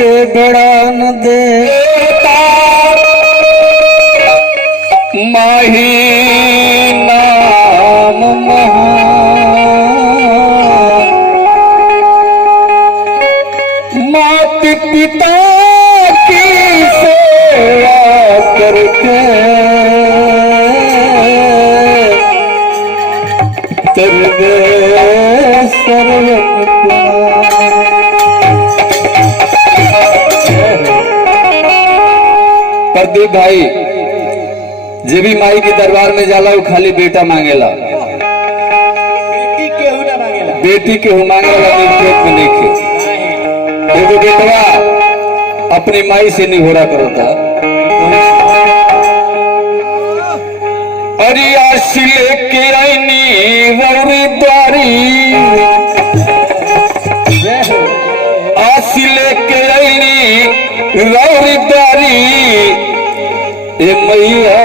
से बड़ा न देता माही नाम मात पिता की सेवा करके सर्वे प्रदीप भाई जे भी माई के दरबार में जाला वो खाली बेटा मांगेला, बेटी केहू मांगेला खेत में नहीं एगो बेटवा अपनी माई से निहोरा करता। अरे आस लेके आईनी वरी द्वारी, आस लेके आईनी रौरी द्वारी, ए मैया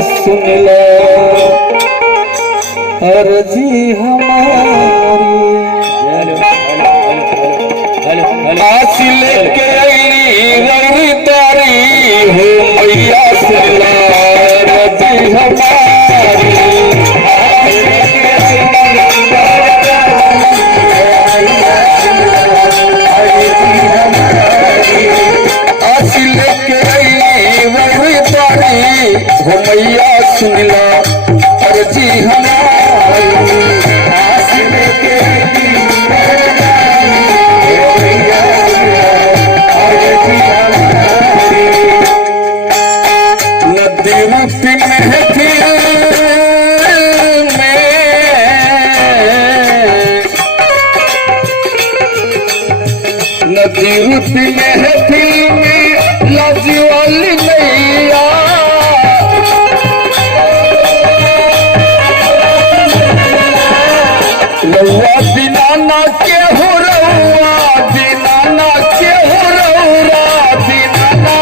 सुन लो अर्जी हमारी। आस लेके आईनी रौरी द्वारी, हो मैया सुन लो अर्जी हमारी। आस लेके आईनी रौरी द्वारी, हो मैया सुन लो अर्जी हमारी। आस लेके आईनी नदी रूपी महफिल में, नदी रूपी महफिल में लाजी वाली मैया, रउआ बिना ना के हो रउआ, बिना ना के हो रउआ, बिना ना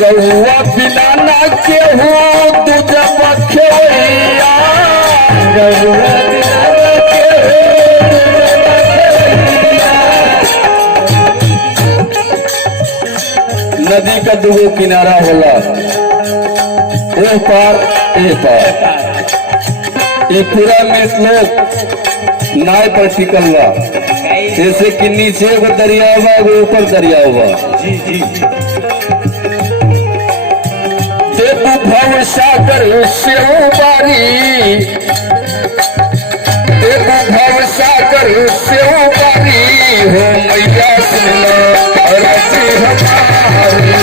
रउआ बिना ना के हो तुझे बखेया, रउआ बिना ना के हो नदी का दुगो किनारा होला, ओ पार ए पार। ये पूरा में लोग नाव पर टिकल बा, जैसे कि नीचे एगो दरिया बा एगो ऊपर दरिया बा। देवू भव सागर से बारी, देवू भव सागर से बारी, हो मैया सुन लो अर्जी हमारी।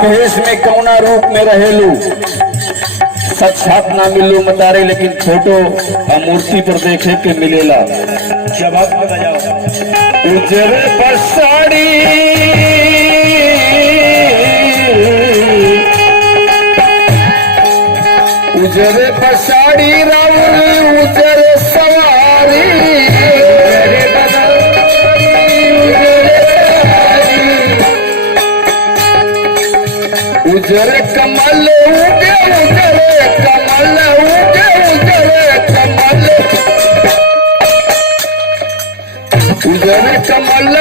भेष में कौना रूप में रहेलू, साक्षात ना मिलू मतारे, लेकिन फोटो और मूर्ति पर देखे के मिलेला। जवाब में बजाओ। उजरे पसाड़ी उजरे पसाड़ी रावण उजरे सवारी, उजरे कमल उगे उजरे कमल उगे उजरे कमल, उजरे कमल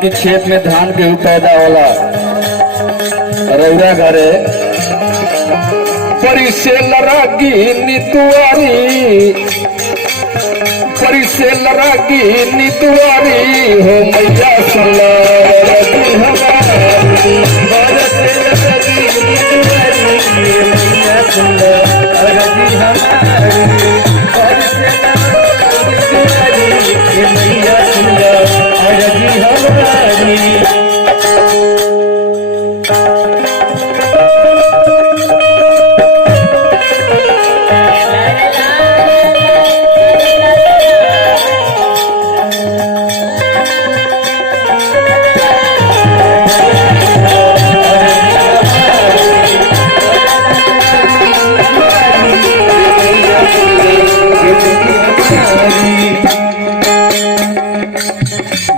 की खेत में धान गेहूं पैदा होला रौरा घरे परी से लड़ागी नितुआरी, परी से लड़ागी नितुआरी हो मैया सुला रजी हमारी, बाजा से लड़ागी नितुआरी मैया सुला रजी हमारी, परी से लड़ागी नितुआरी मैया सुला रजी हमारी।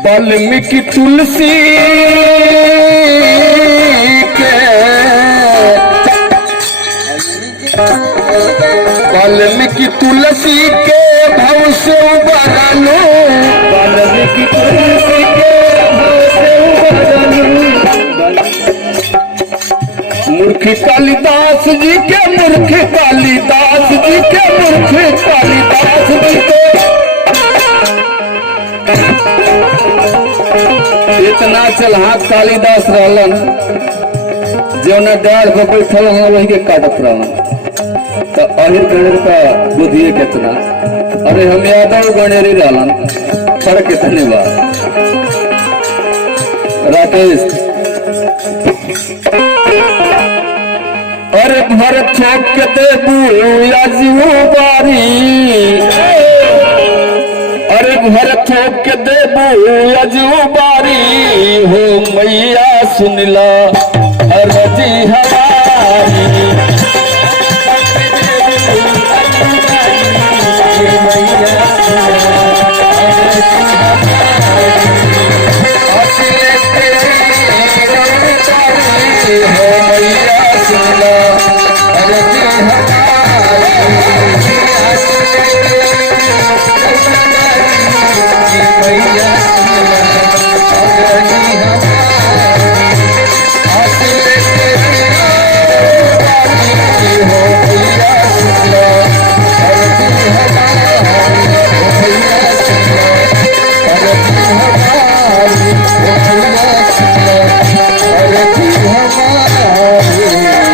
वाल्मीकि तुलसी के, वाल्मीकि तुलसी के भाव से उबालो, वाल्मीकि तुलसी के भाव से उबालो, मूर्ख कालिदास जी के, मूर्ख कालिदास जी के, मूर्ख कालिदास जी के इतना चलहा कालिदास रहलन जो न डाल पर बैठल वही के काटत रहलन। तो अहिर गणेर का बुद्धि कितना, अरे हम यादव गणेरी रहलन फर्क कितने बा। राकेश अरे भर छोक के देबू या जीवो बारी, अरे घर ठोक के देबू अजूबारी हो मैया सुनला रजी हमारी,